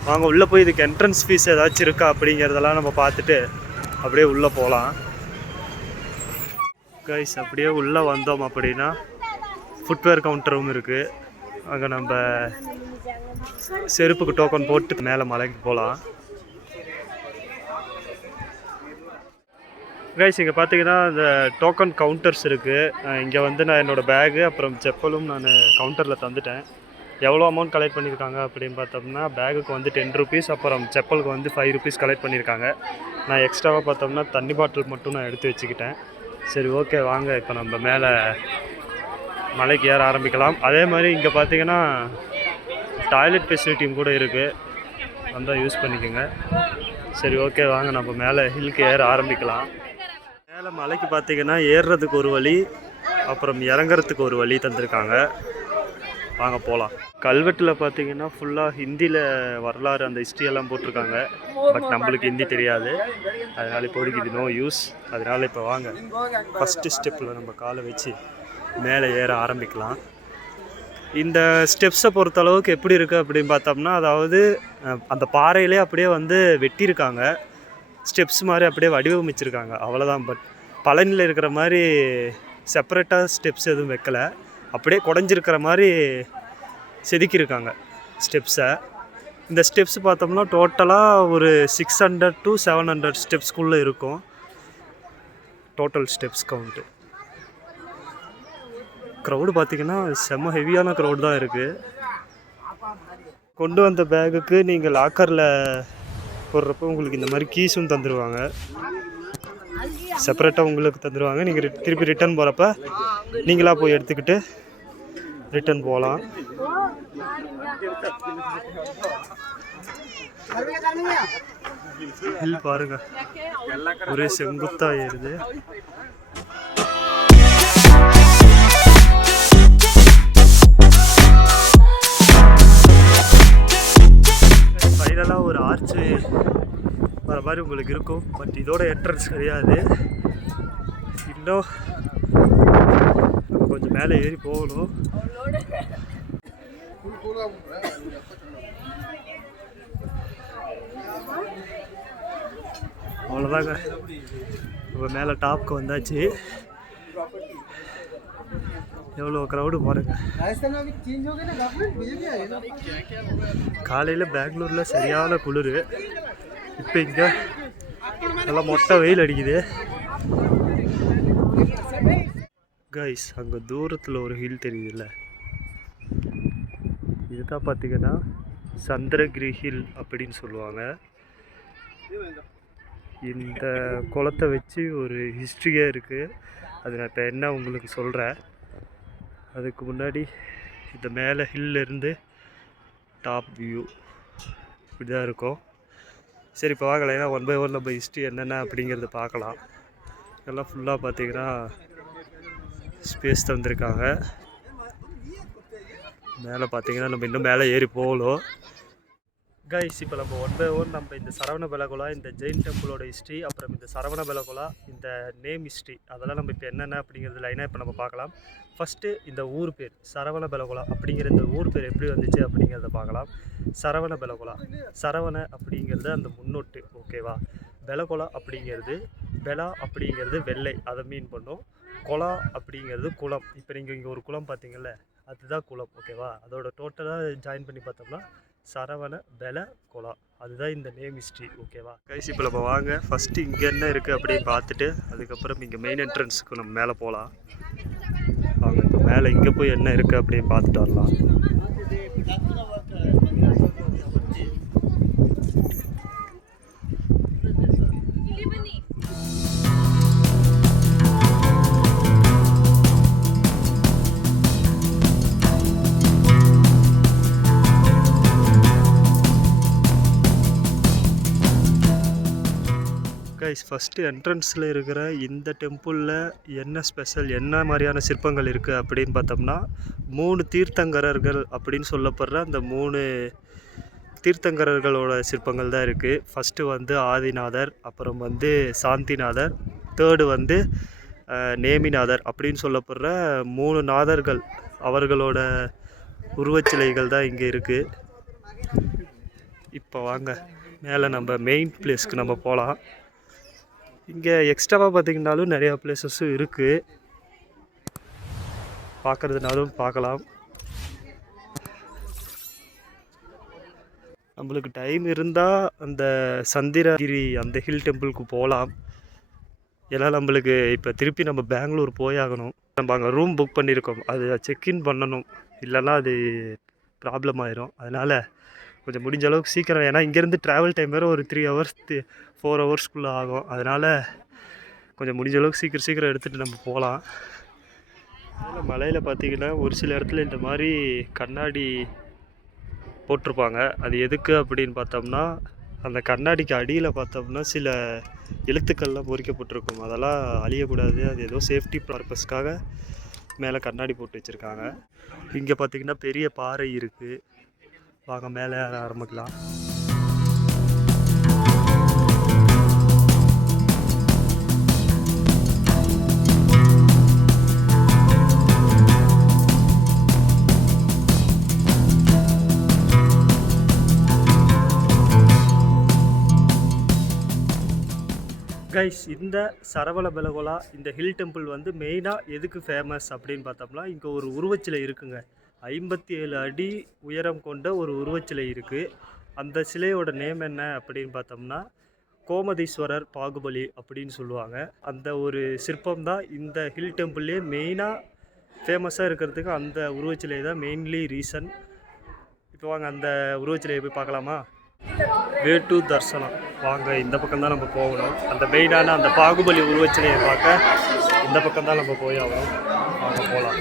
வாங்க உள்ளே போய் இதுக்கு என்ட்ரன்ஸ் ஃபீஸ் ஏதாச்சும் இருக்கா அப்படிங்கிறதெல்லாம் நம்ம பார்த்துட்டு அப்படியே உள்ளே போகலாம். கைஸ், அப்படியே உள்ளே வந்தோம் அப்படின்னா ஃபுட்வேர் கவுண்டரும் இருக்குது. அங்கே நம்ம செருப்புக்கு டோக்கன் போட்டு மேலே மலைக்கு போகலாம். கைஸ், இங்கே பார்த்தீங்கன்னா இந்த டோக்கன் கவுண்டர்ஸ் இருக்குது. இங்கே வந்து நான் என்னோடய பேகு அப்புறம் செப்பலும் நான் கவுண்டரில் தந்துட்டேன். எவ்வளோ அமௌண்ட் கலெக்ட் பண்ணியிருக்காங்க அப்படின்னு பார்த்தோம்னா, பேகுக்கு வந்து 10 rupees, அப்புறம் செப்பலுக்கு வந்து 5 rupees கலெக்ட் பண்ணியிருக்காங்க. நான் எக்ஸ்ட்ராவாக பார்த்தோம்னா தண்ணி பாட்டில் மட்டும் நான் எடுத்து வச்சுக்கிட்டேன். சரி, ஓகே, வாங்க இப்போ நம்ம மேலே மலைக்கு ஏற ஆரம்பிக்கலாம். அதே மாதிரி இங்கே பார்த்தீங்கன்னா டாய்லெட் ஃபெசிலிட்டியும் கூட இருக்குது, வந்தால் யூஸ் பண்ணிக்கோங்க. சரி, ஓகே, வாங்க நம்ம மேலே ஹில்க்கு ஏற ஆரம்பிக்கலாம். மேலே மலைக்கு பார்த்தீங்கன்னா ஏறுறதுக்கு ஒரு வழி, அப்புறம் இறங்குறதுக்கு ஒரு வழி தந்திருக்காங்க. வாங்க போகலாம். கல்வெட்டில் பார்த்தீங்கன்னா ஃபுல்லாக ஹிந்தியில் வரலாறு அந்த ஹிஸ்ட்ரியெல்லாம் போட்டிருக்காங்க. பட் நம்மளுக்கு ஹிந்தி தெரியாது, அதனால் இப்போதைக்கு இது நோ யூஸ். அதனால் இப்போ வாங்க ஃபஸ்ட்டு ஸ்டெப்பில் நம்ம காலை வச்சு மேலே ஏற ஆரம்பிக்கலாம். இந்த ஸ்டெப்ஸை பொறுத்தளவுக்கு எப்படி இருக்குது அப்படின்னு பார்த்தோம்னா, அதாவது அந்த பாறையிலே அப்படியே வந்து வெட்டியிருக்காங்க, ஸ்டெப்ஸ் மாதிரி அப்படியே வடிவமைச்சிருக்காங்க, அவ்வளோதான். பட் பழனியில் இருக்கிற மாதிரி செப்பரேட்டாக ஸ்டெப்ஸ் எதுவும் வைக்கலை, அப்படியே குடஞ்சிருக்கிற மாதிரி செதுக்கியிருக்காங்க ஸ்டெப்ஸை. இந்த ஸ்டெப்ஸ் பார்த்தோம்னா டோட்டலாக ஒரு 600 to 700 ஸ்டெப்ஸ்குள்ளே இருக்கும் டோட்டல் ஸ்டெப்ஸ் கவுண்ட்டு. க்ரௌடு பார்த்திங்கன்னா செம்ம ஹெவியான க்ரௌடு தான் இருக்குது. கொண்டு வந்த பேகுக்கு நீங்கள் லாக்கரில் போடுறப்போ உங்களுக்கு இந்த மாதிரி கீஸும் தந்துடுவாங்க, செப்பரேட்டாக உங்களுக்கு தந்துடுவாங்க. நீங்கள் திருப்பி ரிட்டர்ன் போகிறப்ப நீங்களாக போய் எடுத்துக்கிட்டு ரிட்டர்ன் போகலாம். ஹில் பாருங்க, ஒரே செங்குத்தா ஏறுது. ஃபைனலாக ஒரு ஆர்ச்சு வர மாதிரி உங்களுக்கு இருக்கும். பட் இதோட என்ட்ரன்ஸ் கிடையாது, இன்னும் கொஞ்சம் மேலே ஏறி போகணும். அவ்வளோதாங்க, இப்போ மேலே டாப்க்கு வந்தாச்சு. எவ்வளோ க்ரௌடு பாருங்க. காலையில் பெங்களூரில் சரியான குளிர், இப்போ இங்கே நல்லா மொட்டை வெயில் அடிக்குது. கைஸ், அங்கே தூரத்தில் ஒரு ஹில் தெரியுதுல்ல, இதுதான் பார்த்தீங்கன்னா சந்திரகிரி ஹில் அப்படின்னு சொல்லுவாங்க. இந்த குளத்தை வச்சு ஒரு ஹிஸ்ட்ரியே இருக்குது, அது நான் இப்போ என்ன உங்களுக்கு சொல்கிறேன். அதுக்கு முன்னாடி இந்த மேலே ஹில்லேருந்து டாப் வியூ இப்படி தான் இருக்கும். சரி, இப்போ வாங்கலாம், ஏன்னா 1 by 1 நம்ம ஹிஸ்ட்ரி என்னென்ன அப்படிங்கிறத பார்க்கலாம். எல்லாம் ஃபுல்லாக பார்த்தீங்கன்னா ஸ்பேஸ் தந்திருக்காங்க. மேலே பார்த்தீங்கன்னா நம்ம இன்னும் மேலே ஏறி போகலாம். கைஸ், இப்போ நம்ம 1 by 1 நம்ம இந்த சரவணபெலகுலா, இந்த ஜெயின் டெம்பிளோட ஹிஸ்ட்ரி, அப்புறம் இந்த சரவணபெலகுலா இந்த நேம் ஹிஸ்ட்ரி, அதெல்லாம் நம்ம இப்போ என்னென்ன அப்படிங்கிறது லைனாக இப்போ நம்ம பார்க்கலாம். ஃபஸ்ட்டு இந்த ஊர் பேர் சரவணபெலகுலா அப்படிங்கிற இந்த ஊர் பேர் எப்படி வந்துச்சு அப்படிங்கிறத பார்க்கலாம். சரவணபெலகுலா, சரவண அப்படிங்கிறது அந்த முன்னோட்டு, ஓகேவா. பெலகுலா அப்படிங்கிறது, பெலா அப்படிங்கிறது வெள்ளை, அதை மீன் பண்ணும். குளா அப்படிங்கிறது குளம். இப்போ நீங்கள் இங்கே ஒரு குளம் பார்த்தீங்கல்ல, அதுதான் குளம், ஓகேவா. அதோட டோட்டலாக ஜாயின் பண்ணி பார்த்தோம்னா சரவண பெல கொலா, அதுதான் இந்த நேம் ஹிஸ்ட்ரி. ஓகேவா கைஸ், இப்போ நம்ம வாங்க ஃபஸ்ட்டு இங்கே என்ன இருக்குது அப்படின்னு பார்த்துட்டு அதுக்கப்புறம் இங்கே மெயின் என்ட்ரன்ஸுக்கு நம்ம மேலே போகலாம். வாங்க இப்போ மேலே இங்கே போய் என்ன இருக்குது அப்படின்னு பார்த்துட்டு வரலாம். கைஸ், ஃபஸ்ட்டு என்ட்ரன்ஸில் இருக்கிற இந்த டெம்பிளில் என்ன ஸ்பெஷல், என்ன மாதிரியான சிற்பங்கள் இருக்குது அப்படின்னு பார்த்தோம்னா 3 தீர்த்தங்கரர்கள் அப்படின்னு சொல்லப்படுற அந்த 3 தீர்த்தங்கரர்களோட சிற்பங்கள் தான் இருக்குது. ஃபஸ்ட்டு வந்து ஆதிநாதர், அப்புறம் வந்து சாந்திநாதர், தேர்டு வந்து நேமிநாதர் அப்படின்னு சொல்லப்படுற 3 நாதர்கள் அவர்களோட உருவச்சிலைகள் தான் இங்கே இருக்குது. இப்போ வாங்க மேலே நம்ம மெயின் பிளேஸ்க்கு நம்ம போகலாம். இங்கே எக்ஸ்ட்ராவாக பார்த்திங்கனாலும் நிறையா பிளேசஸும் இருக்குது, பார்க்குறதுனாலும் பார்க்கலாம். நம்மளுக்கு டைம் இருந்தால் அந்த சந்திரகிரி அந்த ஹில் டெம்பிளுக்கு போகலாம். ஏன்னா நம்மளுக்கு இப்போ திருப்பி நம்ம பெங்களூர் போயாகணும். நம்ம அங்கே ரூம் புக் பண்ணியிருக்கோம், அது செக்இன் பண்ணணும், இல்லைன்னா அது ப்ராப்ளம் ஆயிரும். அதனால் கொஞ்சம் முடிஞ்ச அளவுக்கு சீக்கிரம், ஏன்னா இங்கேருந்து ட்ராவல் டைம் வேறு ஒரு 3 hours 4 hours ஆகும். அதனால் கொஞ்சம் முடிஞ்ச அளவுக்கு சீக்கிரம் எடுத்துகிட்டு நம்ம போகலாம். அதில் மலையில் பார்த்திங்கன்னா ஒரு சில இடத்துல இந்த மாதிரி கண்ணாடி போட்டிருப்பாங்க. அது எதுக்கு அப்படின்னு பார்த்தோம்னா, அந்த கண்ணாடிக்கு அடியில் பார்த்தோம்னா சில எழுத்துக்கள்லாம் பொறிக்கப்பட்டிருக்கும், அதெல்லாம் அழியக்கூடாது. அது ஏதோ சேஃப்டி பர்பஸ்க்காக மேலே கண்ணாடி போட்டு வச்சுருக்காங்க. இங்கே பார்த்திங்கன்னா பெரிய பாறை இருக்குது. வாங்க மேலே ஆரம்பிக்கலாம். கைஸ், இந்த சரவண பெல கொலா இந்த ஹில் டெம்பிள் வந்து மெயினாக எதுக்கு ஃபேமஸ் அப்படின்னு பார்த்தோம்னா, இங்கே ஒரு உருவச்சிலை இருக்குங்க. 57 அடி உயரம் கொண்ட ஒரு உருவச்சிலை இருக்குது. அந்த சிலையோட நேம் என்ன அப்படின்னு பார்த்தோம்னா கோமதீஸ்வரர் பாகுபலி அப்படின்னு சொல்லுவாங்க. அந்த ஒரு சிற்பம் தான் இந்த ஹில் டெம்பிள்லேயே மெயினாக ஃபேமஸாக இருக்கிறதுக்கு அந்த உருவச்சிலை தான் மெயின்லி ரீசன். இப்போ வாங்க அந்த உருவச்சிலையை போய் பார்க்கலாமா? வே டு தர்சனம். வாங்க இந்த பக்கம் தான் நம்ம போகணும். அந்த மெயினான அந்த பாகுபலி உருவச்சிலையை பார்க்க இந்த பக்கம் தான் நம்ம போய் ஆகணும். வாங்க போகலாம்.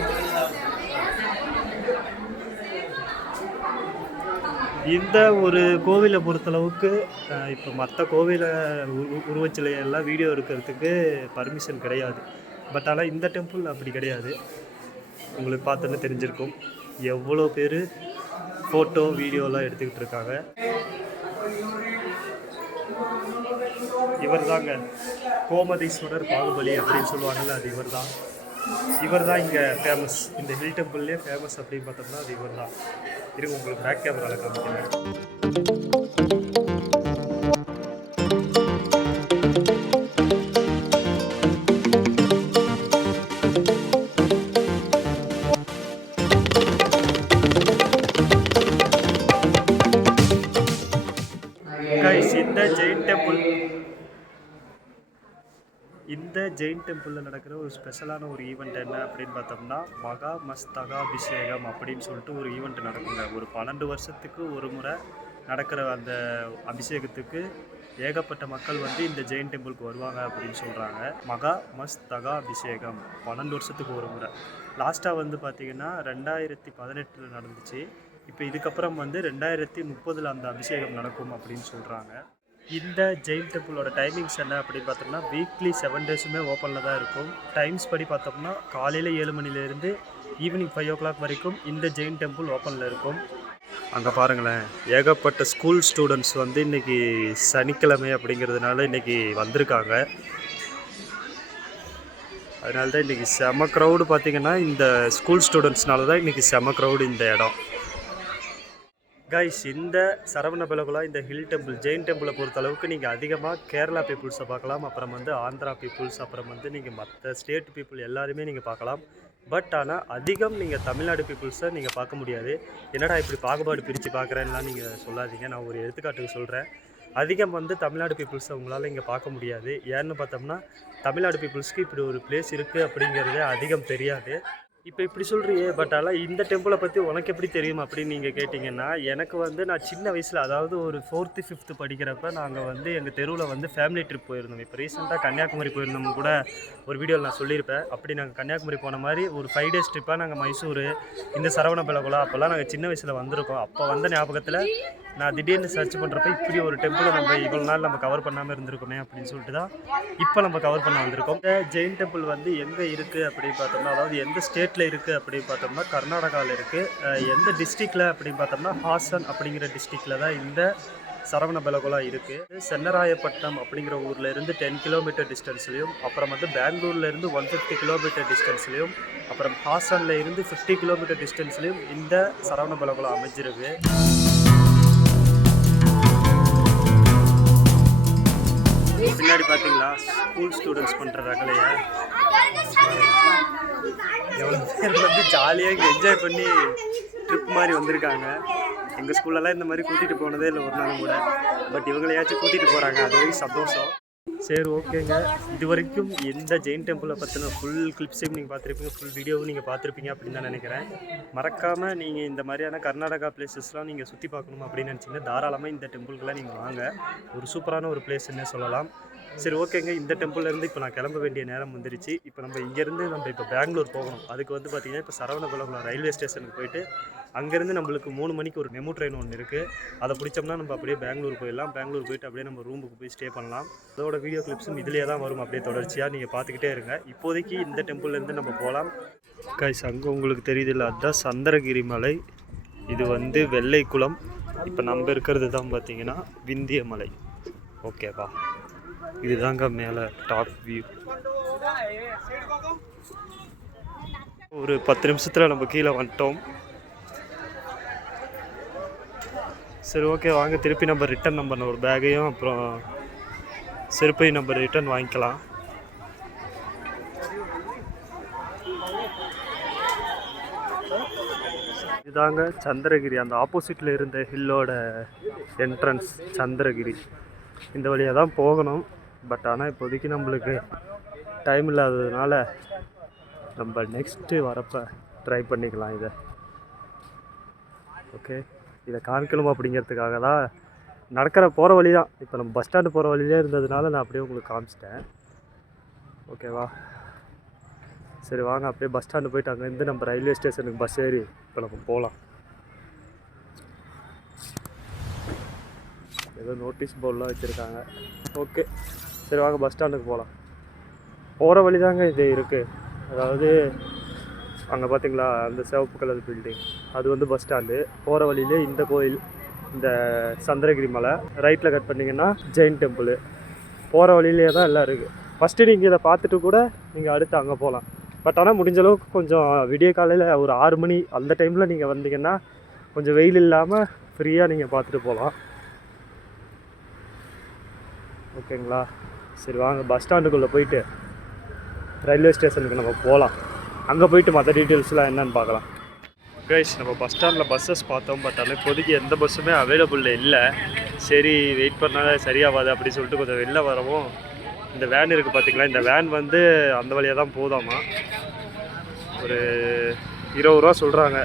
இந்த ஒரு கோவிலை பொறுத்தளவுக்கு இப்போ மற்ற கோவிலை உருவச்சிலையெல்லாம் வீடியோ எடுக்கிறதுக்கு பர்மிஷன் கிடையாது. பட் ஆனால் இந்த டெம்பிள் அப்படி கிடையாது. உங்களுக்கு பார்த்தோன்னு தெரிஞ்சிருக்கும் எவ்வளோ பேர் ஃபோட்டோ வீடியோலாம் எடுத்துக்கிட்டு இருக்காங்க. இவர் தாங்க கோமதீஸ்வரர் பாகுபலி அப்படின்னு சொல்லுவாங்கள்ல, அது இவர் தான் இங்கே ஃபேமஸ். இந்த ஹில் டெம்பிள்லேயே ஃபேமஸ் அப்படின்னு பார்த்தோம்னா அது இவர் தான். இருங்க உங்களுக்கு பேக் கேமராவில் காமிக்கிறேன். இந்த ஜெயின் டெம்பிளில் நடக்கிற ஒரு ஸ்பெஷலான ஒரு ஈவெண்ட் என்ன அப்படின்னு பார்த்தோம்னா மகா மஸ்தகாபிஷேகம் அப்படின்னு சொல்லிட்டு ஒரு ஈவெண்ட் நடக்குங்க. ஒரு 12 வருஷத்துக்கு ஒரு முறை நடக்கிற அந்த அபிஷேகத்துக்கு ஏகப்பட்ட மக்கள் வந்து இந்த ஜெயின் டெம்பிளுக்கு வருவாங்க அப்படின்னு சொல்கிறாங்க. மகா மஸ்தகாபிஷேகம் 12 வருஷத்துக்கு ஒரு முறை. லாஸ்ட்டாக வந்து பார்த்திங்கன்னா 2018 நடந்துச்சு. இப்போ இதுக்கப்புறம் வந்து 2030 அந்த அபிஷேகம் நடக்கும் அப்படின்னு சொல்கிறாங்க. இந்த ஜெயின் டெம்பிளோட டைமிங்ஸ் என்ன அப்படின்னு பார்த்தோம்னா வீக்லி 7 டேஸுமே ஓப்பனில் தான் இருக்கும். டைம்ஸ் படி பார்த்தோம்னா காலையில் 7 மணிலேருந்து ஈவினிங் 5 o'clock வரைக்கும் இந்த ஜெயின் டெம்பிள் ஓப்பனில் இருக்கும். அங்கே பாருங்களேன், ஏகப்பட்ட ஸ்கூல் ஸ்டூடெண்ட்ஸ் வந்து இன்றைக்கி சனிக்கிழமை அப்படிங்கிறதுனால இன்றைக்கி வந்திருக்காங்க. அதனால தான் இன்றைக்கி செம க்ரௌடு. பார்த்திங்கன்னா இந்த ஸ்கூல் ஸ்டூடெண்ட்ஸ்னால தான் இன்றைக்கி செம க்ரௌடு இந்த இடம். கைஸ், இந்த சரவண பெல கொலா இந்த ஹில் டெம்பிள் ஜெயின் டெம்பிளை பொறுத்தளவுக்கு நீங்கள் அதிகமாக கேரளா பீப்புள்ஸை பார்க்கலாம். அப்புறம் வந்து ஆந்திரா பீப்புள்ஸ், அப்புறம் வந்து நீங்கள் மற்ற ஸ்டேட் பீப்புள் எல்லாருமே நீங்கள் பார்க்கலாம். பட் ஆனால் அதிகம் நீங்கள் தமிழ்நாடு பீப்புள்ஸை நீங்கள் பார்க்க முடியாது. என்னடா இப்படி பாகுபாடு பிரித்து பார்க்குறேன்லாம் நீங்கள் சொல்லாதீங்க. நான் ஒரு எடுத்துக்காட்டுக்கு சொல்கிறேன். அதிகம் வந்து தமிழ்நாடு பீப்புள்ஸை உங்களால் இங்கே பார்க்க முடியாது. ஏன்னு பார்த்தோம்னா தமிழ்நாடு பீப்புள்ஸ்க்கு இப்படி ஒரு பிளேஸ் இருக்குது அப்படிங்கிறதே அதிகம் தெரியாது. இப்போ இப்படி சொல்கிறியே, பட் ஆனால் இந்த டெம்பிளை பற்றி உனக்கு எப்படி தெரியும் அப்படின்னு நீங்கள் கேட்டிங்கன்னா, எனக்கு வந்து நான் சின்ன வயசில், அதாவது ஒரு 4th 5th படிக்கிறப்ப நாங்கள் வந்து எங்கள் தெருவில் வந்து ஃபேமிலி ட்ரிப் போயிருந்தோம். இப்போ ரீசெண்டாக கன்னியாகுமரி போயிருந்தோம் கூட ஒரு வீடியோவில் நான் சொல்லியிருப்பேன். அப்படி நாங்கள் கன்னியாகுமரி போன மாதிரி ஒரு 5 days ட்ரிப்பாக நாங்கள் மைசூர், இந்த சரவணபெலகுளா அப்போல்லாம் நாங்கள் சின்ன வயசில் வந்திருக்கோம். அப்போ வந்த ஞாபகத்தில் நான் திடீர்னு சர்ச் பண்ணுறப்ப இப்படி ஒரு டெம்பிளை நம்ம இவ்வளோ நாள் நம்ம கவர் பண்ணாமல் இருந்திருக்கோமே அப்படின்னு சொல்லிட்டு தான் இப்போ நம்ம கவர் பண்ண வந்திருக்கோம். இந்த ஜெயின் டெம்பிள் வந்து எங்கே இருக்குது அப்படின்னு பார்த்தோம்னா, அதாவது எந்த ஸ்டேட்டில் இருக்குது அப்படின்னு பார்த்தோம்னா கர்நாடகாவில் இருக்குது. எந்த டிஸ்ட்ரிக்டில் அப்படின்னு பார்த்தோம்னா ஹாசன் அப்படிங்கிற டிஸ்ட்ரிக்டில் தான் இந்த சரவணபெலகுளா இருக்குது. சென்னராயப்பட்டினம் அப்படிங்கிற ஊரில் இருந்து 10 கிலோமீட்டர் டிஸ்டன்ஸ்லையும், அப்புறம் வந்து பெங்களூர்லேருந்து 150 கிலோமீட்டர் டிஸ்டன்ஸ்லையும், அப்புறம் ஹாசனில் இருந்து 50 கிலோமீட்டர் டிஸ்டன்ஸ்லையும் இந்த சரவணபெலகுளா அமைஞ்சிருக்கு. பின்னாடி பார்த்தீங்களா ஸ்கூல் ஸ்டூடெண்ட்ஸ் பண்ணுற ரகலையை எவ்வளோ பேர் வந்து ஜாலியாக இங்கே என்ஜாய் பண்ணி ட்ரிப் மாதிரி வந்திருக்காங்க. எங்கள் ஸ்கூல்லலாம் இந்த மாதிரி கூட்டிகிட்டு போனதே இல்லை ஒரு நாளும் கூட. பட் இவங்களையாச்சும் கூட்டிகிட்டு போகிறாங்க, அது வரைக்கும் சந்தோஷம். சரி, ஓகேங்க. இது வரைக்கும் எந்த ஜெயின் டெம்பிளை பற்றின ஃபுல் கிளிப்ஸையும் நீங்கள் பார்த்துருப்பீங்க, ஃபுல் வீடியோவும் நீங்கள் பார்த்துருப்பீங்க அப்படின்னு தான் நினைக்கிறேன். மறக்காமல் நீங்கள் இந்த மாதிரியான கர்நாடகா பிளேசஸ்லாம் நீங்கள் சுற்றி பார்க்கணும் அப்படின்னு நினச்சிங்கன்னா தாராளமாக இந்த டெம்பிளுக்கெல்லாம் நீங்கள் வாங்க. ஒரு சூப்பரான ஒரு பிளேஸ்ன்னே சொல்லலாம். சரி, ஓகேங்க. இந்த டெம்பிள்லேருந்து இப்போ நான் கிளம்ப வேண்டிய நேரம் வந்துருச்சு. இப்போ நம்ம இங்கேருந்து இப்போ பெங்களூர் போகணும். அதுக்கு வந்து பார்த்திங்கன்னா இப்போ சரவணபெலகுளா ரயில்வே ஸ்டேஷனுக்கு போயிட்டு அங்கேருந்து நம்மளுக்கு 3 மணிக்கு ஒரு மெமு ட்ரெயின் ஒன்று இருக்குது. அதை பிடிச்சோம்னா நம்ம அப்படியே பெங்களூர் போயிடலாம். பெங்களூர் போயிட்டு அப்படியே நம்ம ரூமுக்கு போய் ஸ்டே பண்ணலாம். அதோட வீடியோ கிளிப்ஸும் இதிலே தான் வரும், அப்படியே தொடர்ச்சியாக நீங்கள் பார்த்துக்கிட்டே இருங்க. இப்போதைக்கு இந்த டெம்பிள்லேருந்து நம்ம போகலாம். கைஸ், அங்கே உங்களுக்கு தெரியுதில்ல, அதுதான் சந்திரகிரி மலை. இது வந்து வெள்ளைக்குளம். இப்போ நம்ம இருக்கிறது தான் பார்த்திங்கன்னா விந்திய மலை. ஓகேவா, இதுதாங்க மேலே டாப் வியூ. ஒரு 10 நிமிஷத்தில் நம்ம கீழே வந்துட்டோம். சரி, ஓகே, வாங்க திருப்பி நம்ம ரிட்டன் நம்ம ஒரு பேக்கையும் அப்புறம் செருப்பையும் நம்ம ரிட்டன் வாங்கிக்கலாம். இதுதாங்க சந்திரகிரி, அந்த ஆப்போசிட்டில் இருந்த ஹில்லோட என்ட்ரன்ஸ் சந்திரகிரி. இந்த வழியாக தான் போகணும். பட் ஆனால் இப்போதைக்கு நம்மளுக்கு டைம் இல்லாததுனால நம்ம நெக்ஸ்ட்டு வரப்போ ட்ரை பண்ணிக்கலாம் இதை. ஓகே, இதை காமிக்கணும் அப்படிங்கிறதுக்காக தான் நடக்கிற போகிற வழி தான். இப்போ நம்ம பஸ் ஸ்டாண்டு போகிற வழியிலே இருந்ததுனால நான் அப்படியே உங்களுக்கு காமிச்சிட்டேன். ஓகேவா, சரி வாங்க அப்படியே பஸ் ஸ்டாண்டு போயிட்டு அங்கேருந்து நம்ம ரயில்வே ஸ்டேஷனுக்கு பஸ் ஏறி இப்போ நம்ம போகலாம். ஏதோ நோட்டீஸ் போர்டெலாம் வச்சுருக்காங்க. ஓகே, சரி வாங்க பஸ் ஸ்டாண்டுக்கு போகலாம். போகிற வழி தாங்க இது இருக்குது. அதாவது அங்கே பார்த்தீங்களா அந்த சிவப்பு கலர் பில்டிங், அது வந்து பஸ் ஸ்டாண்டு. போகிற வழியிலே இந்த கோயில், இந்த சந்திரகிரி மலை. ரைட்டில் கட் பண்ணிங்கன்னா ஜெயின் டெம்பிள். போகிற வழியிலே தான் எல்லாம் இருக்குது. ஃபஸ்ட்டு நீங்கள் இதை பார்த்துட்டு கூட நீங்கள் அடுத்து அங்கே போகலாம். பட் ஆனால் முடிஞ்ச அளவுக்கு கொஞ்சம் விடிய காலையில் ஒரு 6 மணி அந்த டைமில் நீங்கள் வந்தீங்கன்னா கொஞ்சம் வெயில் இல்லாமல் ஃப்ரீயாக நீங்கள் பார்த்துட்டு போகலாம். ஓகேங்களா, சரி வாங்க பஸ் ஸ்டாண்டுக்குள்ளே போயிட்டு ரயில்வே ஸ்டேஷனுக்கு நம்ம போகலாம். அங்கே போயிட்டு மற்ற டீட்டெயில்ஸ்லாம் என்னென்னு பார்க்கலாம். கைஸ், நம்ம பஸ் ஸ்டாண்டில் பஸ்ஸஸ் பார்த்தோம். பட் ஆனால் இப்போதைக்கு எந்த பஸ்ஸுமே அவைலபிள் இல்லை. சரி, வெயிட் பண்ணால் சரியாகாது அப்படின்னு சொல்லிட்டு கொஞ்சம் வெளில வரவும் இந்த வேன் இருக்குது பார்த்தீங்களா, இந்த வேன் வந்து அந்த வழியாக தான் போதாமா. ஒரு 20 ரூபா சொல்கிறாங்க.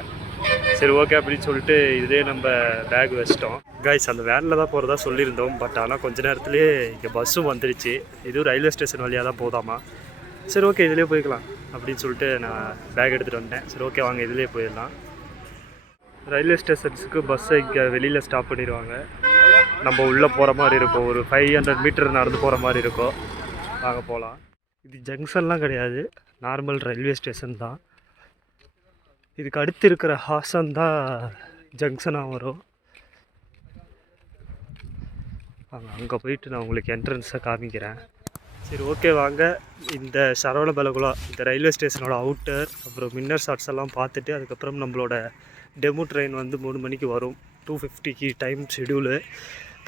சரி, ஓகே அப்படின்னு சொல்லிட்டு இதே நம்ம பேக் வச்சிட்டோம். கைஸ், அந்த வேனில் தான் போகிறதா சொல்லியிருந்தோம். பட் ஆனால் கொஞ்ச நேரத்துலேயே இங்கே பஸ்ஸும் வந்துருச்சு. இதுவும் ரயில்வே ஸ்டேஷன் வழியாக தான் போதாமா. சரி, ஓகே இதிலே போய்க்கலாம் அப்படின்னு சொல்லிட்டு நான் பேக் எடுத்துகிட்டு வந்தேன். சரி, ஓகே வாங்க இதிலே போயிடலாம். ரயில்வே ஸ்டேஷன்ஸுக்கு பஸ்ஸை இங்கே வெளியில் ஸ்டாப் பண்ணிடுவாங்க. நம்ம உள்ளே போகிற மாதிரி இருக்கும். ஒரு 500 மீட்டர் நடந்து போகிற மாதிரி இருக்கும். வாங்க போகலாம். இது ஜங்ஷன்லாம் கிடையாது, நார்மல் ரயில்வே ஸ்டேஷன் தான். இதுக்கு அடுத்து இருக்கிற ஹாசன் தான் ஜங்ஷனாக வரும். அங்கே போயிட்டு நான் உங்களுக்கு என்ட்ரன்ஸை காமிக்கிறேன். சரி, ஓகே வாங்க. இந்த சரவணபெலகுளா இந்த ரயில்வே ஸ்டேஷனோட அவுட்டர் அப்புறம் மின்னர் ஷாட்ஸ் எல்லாம் பார்த்துட்டு அதுக்கப்புறம் நம்மளோட டெமோ ட்ரெயின் வந்து 3 மணிக்கு வரும். 2:50க்கு டைம் ஷெடியூலு.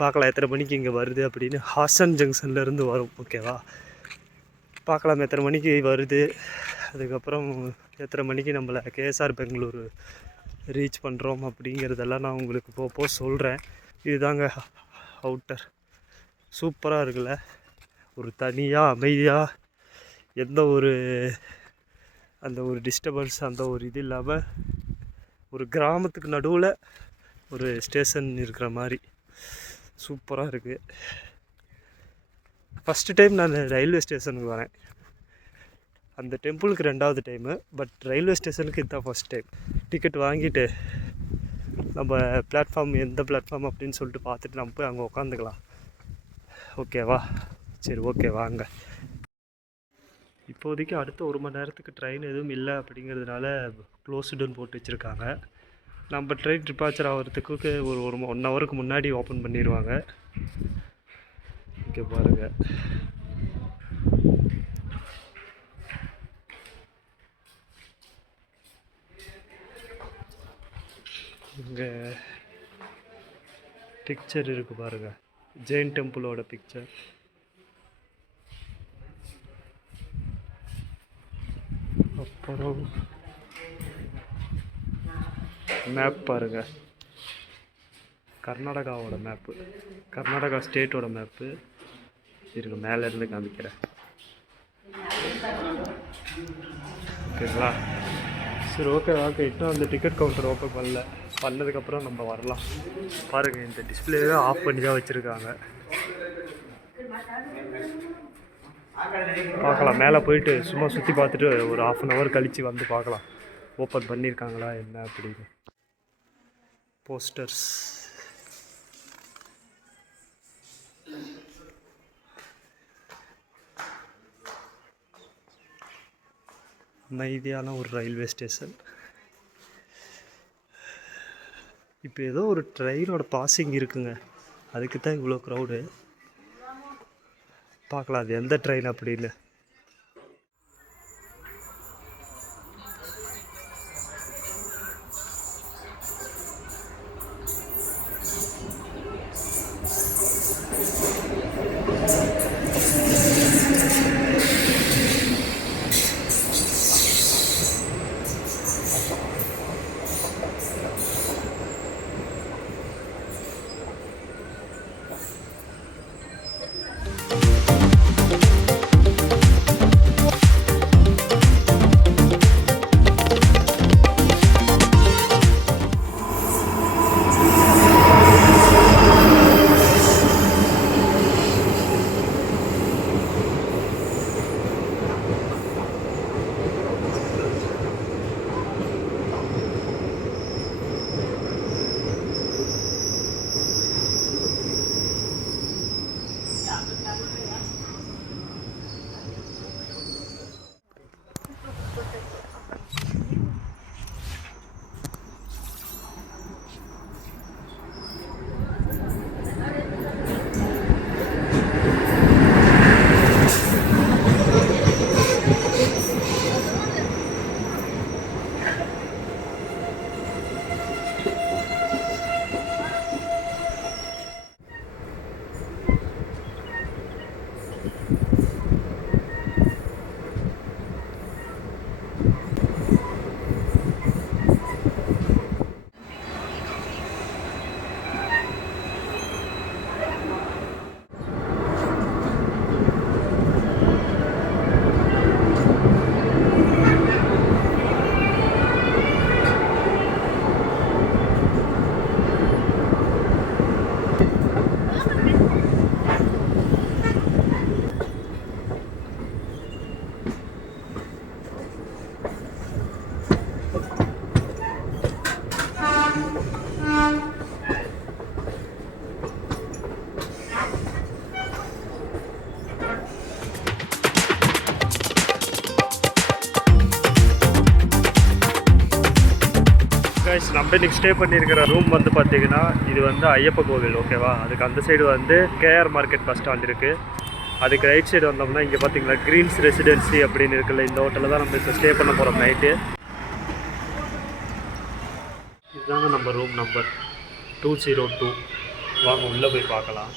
பார்க்கலாம் எத்தனை மணிக்கு இங்கே வருது அப்படின்னு. ஹாசன் ஜங்ஷன்லேருந்து வரும். ஓகேவா, பார்க்கலாம் எத்தனை மணிக்கு வருது அதுக்கப்புறம் எத்தனை மணிக்கு நம்மளை கேஎஸ்ஆர் பெங்களூர் ரீச் பண்ணுறோம் அப்படிங்கிறதெல்லாம் நான் உங்களுக்கு போக சொல்கிறேன். இதுதாங்க அவுட்டர். சூப்பராக இருக்குல்ல, ஒரு தனியாக அமைதியாக, எந்த ஒரு அந்த ஒரு டிஸ்டர்பன்ஸ் அந்த ஒரு இது இல்லாமல் ஒரு கிராமத்துக்கு நடுவில் ஒரு ஸ்டேஷன் இருக்கிற மாதிரி சூப்பராக இருக்குது. ஃபஸ்ட்டு டைம் நான் ரயில்வே ஸ்டேஷனுக்கு வரேன். அந்த டெம்பிளுக்கு 2வது டைமு, பட் ரயில்வே ஸ்டேஷனுக்கு இதுதான் ஃபஸ்ட் டைம். டிக்கெட் வாங்கிட்டு நம்ம பிளாட்ஃபார்ம் எந்த பிளாட்ஃபார்ம் அப்படின்னு சொல்லிட்டு பார்த்துட்டு நம்ம போய் அங்கே உக்காந்துக்கலாம். ஓகேவா? சரி, ஓகே, வாங்க. இப்போதைக்கு அடுத்த 1 மணி நேரத்துக்கு ட்ரெயின் எதுவும் இல்லை அப்படிங்கிறதுனால க்ளோஸ்டுன்னு போட்டு வச்சுருக்காங்க. நம்ம ட்ரெயின் டிபார்ச்சர் ஆகிறதுக்கு ஒரு 1 ஹவருக்கு முன்னாடி ஓப்பன் பண்ணிடுவாங்க. இங்கே பாருங்கள், இங்கே பிக்சர் இருக்குது பாருங்கள், ஜெயின் டெம்பிளோட பிக்சர். அப்புறம் மேப் பாருங்கள், கர்நாடகாவோட மேப்பு, கர்நாடகா ஸ்டேட்டோட மேப்பு. இருங்க, மேலேருந்து காமிக்கிறேன். ஓகேங்களா? சரி, ஓகே. இன்னும் அந்த டிக்கெட் கவுண்டர் ஓப்பன் பண்ணதுக்கப்புறம் நம்ம வரலாம். பாருங்கள், இந்த டிஸ்பிளேவே ஆஃப் பண்ணி தான் வச்சுருக்காங்க. பார்க்கலாம், மேலே போயிட்டு சும்மா சுற்றி பார்த்துட்டு ஒரு 1/2 hour கழித்து வந்து பார்க்கலாம் ஓப்பன் பண்ணியிருக்காங்களா என்ன அப்படின்னு. போஸ்டர்ஸ், அமைதியான ஒரு ரயில்வே ஸ்டேஷன். இப்போ ஏதோ ஒரு ட்ரெயினோட பாசிங் இருக்குங்க, அதுக்கு தான் இவ்வளோ க்ரௌடு. பார்க்கலாம் அது எந்த ட்ரெயின் அப்படின்னு. நம்ம இன்றைக்கி ஸ்டே பண்ணியிருக்கிற ரூம் வந்து பார்த்திங்கன்னா இது வந்து ஐயப்ப கோவில். ஓகேவா? அதுக்கு அந்த சைடு வந்து கேஆர் மார்க்கெட் பஸ் ஸ்டாண்ட் இருக்குது. அதுக்கு ரைட் சைடு வந்தோம்னா இங்கே பார்த்திங்களா க்ரீன்ஸ் ரெசிடென்சி அப்படின்னு இருக்குல்ல, இந்த ஹோட்டலில் தான் நம்ம இப்போ ஸ்டே பண்ண போகிறோம் நைட்டு. இதுதாங்க நம்ம ரூம் நம்பர் 202. வாங்க உள்ளே போய் பார்க்கலாம்.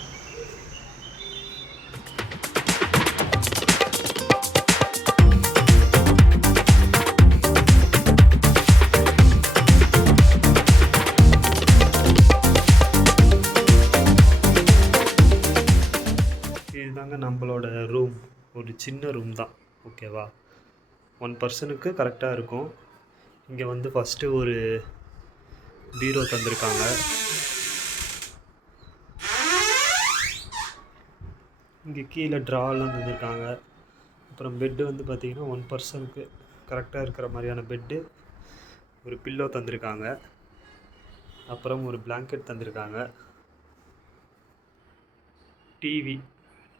இதுதாங்க நம்மளோட ரூம். ஒரு சின்ன ரூம் தான், ஓகேவா. 1 பர்சனுக்கு கரெக்டாக இருக்கும். இங்கே வந்து ஃபஸ்ட்டு ஒரு பீரோ தந்திருக்காங்க. இங்கே கீழே ட்ராலாம் தந்திருக்காங்க. அப்புறம் பெட்டு வந்து பார்த்திங்கன்னா 1 பர்சனுக்கு கரெக்டாக இருக்கிற மாதிரியான பெட்டு. ஒரு பில்லோ தந்திருக்காங்க. அப்புறம் ஒரு பிளாங்கெட் தந்திருக்காங்க.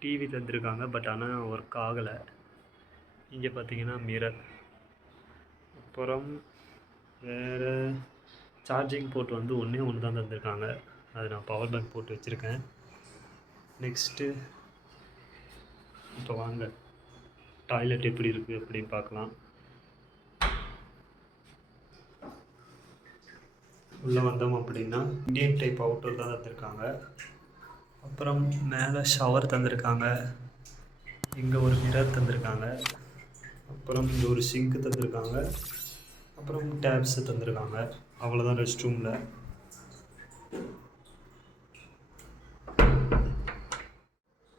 டிவி தந்திருக்காங்க, பட் ஆனால் ஒர்க் ஆகலை. இங்கே பார்த்தீங்கன்னா மிரர். அப்புறம் வேறு சார்ஜிங் போர்ட் வந்து ஒன்றே ஒன்று தான் தந்திருக்காங்க. அது நான் பவர் பேங்க் போட்டு வச்சுருக்கேன். நெக்ஸ்ட்டு இப்போ வாங்க டாய்லெட் எப்படி இருக்குது அப்படின்னு பார்க்கலாம். உள்ளே வந்தோம் அப்படின்னா இந்தியன் டைப் அவுட்டர் தான் தந்திருக்காங்க. அப்புறம் மேலே ஷவர் தந்திருக்காங்க. இங்கே ஒரு மிரர் தந்திருக்காங்க. அப்புறம் இங்கே ஒரு சிங்க்கு தந்திருக்காங்க. அப்புறம் டேப்ஸு தந்திருக்காங்க. அவ்வளோதான் ரெஸ்ட் ரூமில்.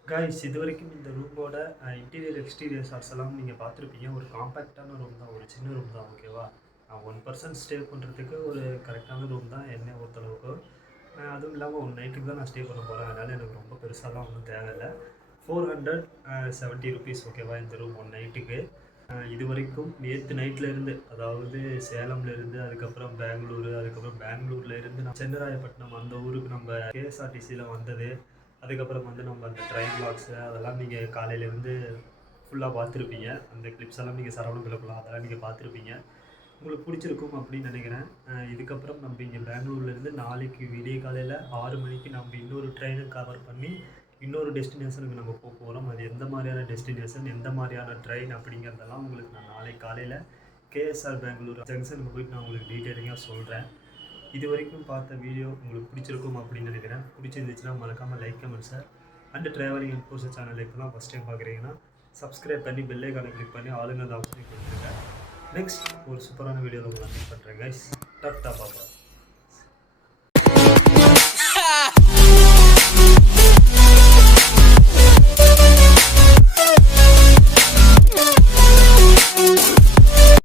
கைஸ், இது வரைக்கும் இந்த ரூமோட இன்டீரியர் எக்ஸ்டீரியர் ஷாட்ஸ் எல்லாம் நீங்கள் பார்த்துருப்பீங்க. ஒரு காம்பேக்டான ரூம் தான், ஒரு சின்ன ரூம் தான், ஓகேவா. 1 பர்சன் ஸ்டே பண்ணுறதுக்கு ஒரு கரெக்டான ரூம் தான் என்னை பொறுத்தளவுக்கு. அதுவும் இல்லாமல் 1 நைட்டுக்கு தான் நான் ஸ்டே பண்ண போகிறேன். அதனால் எனக்கு ரொம்ப பெருசாலாம் ஒன்றும் தேவையில்லை. 470 ருபீஸ், ஓகேவா, இந்த ரூம் 1 நைட்டுக்கு. இது வரைக்கும் நேற்று நைட்லேருந்து, அதாவது சேலம்லேருந்து, அதுக்கப்புறம் பெங்களூரு, அதுக்கப்புறம் பெங்களூர்லேருந்து நான் சென்னராயப்பட்டினம் அந்த ஊருக்கு நம்ம கேஎஸ்ஆர்டிசியில் வந்தது, அதுக்கப்புறம் வந்து நம்ம அந்த ட்ரெயின் பிளாக்ஸு அதெல்லாம் நீங்கள் காலையிலேருந்து ஃபுல்லாக பார்த்துருப்பீங்க. அந்த கிளிப்ஸ் எல்லாம் நீங்கள் சரவண பிளப்புலாம் அதெல்லாம் நீங்கள் பார்த்துருப்பீங்க. உங்களுக்கு பிடிச்சிருக்கும் அப்படின்னு நினைக்கிறேன். இதுக்கப்புறம் நம்ம இங்கே பெங்களூர்லேருந்து நாளைக்கு விடிய காலையில் 6 மணிக்கு நம்ம இன்னொரு ட்ரெயினை கவர் பண்ணி இன்னொரு டெஸ்டினேஷனுக்கு நம்ம போக போகிறோம். அது எந்த மாதிரியான டெஸ்டினேஷன், எந்த மாதிரியான ட்ரெயின் அப்படிங்கிறதெல்லாம் உங்களுக்கு நான் நாளைக்கு காலையில் கேஎஸ்ஆர் பெங்களூர் ஜங்ஷனுக்கு போயிட்டு நான் உங்களுக்கு டீட்டெயிலிங்காக சொல்கிறேன். இது வரைக்கும் பார்த்த வீடியோ உங்களுக்கு பிடிச்சிருக்கும் அப்படின்னு நினைக்கிறேன். பிடிச்சிருந்துச்சுன்னா மறக்காமல் like, comment, share and travelling infos channel இப்போ தான் ஃபஸ்ட் டைம் பார்க்குறீங்கன்னா சப்ஸ்கிரைப் பண்ணி பெல் ஐகானை கிளிக் பண்ணி ஆளுங்க அந்த ஆப்ஷனை கொடுத்துருங்க. நெக்ஸ்ட் ஒரு சூப்பரான வீடியோவில் உங்களை மீட் பண்ணுறேன் கைஸ். டாட்டா பாபா.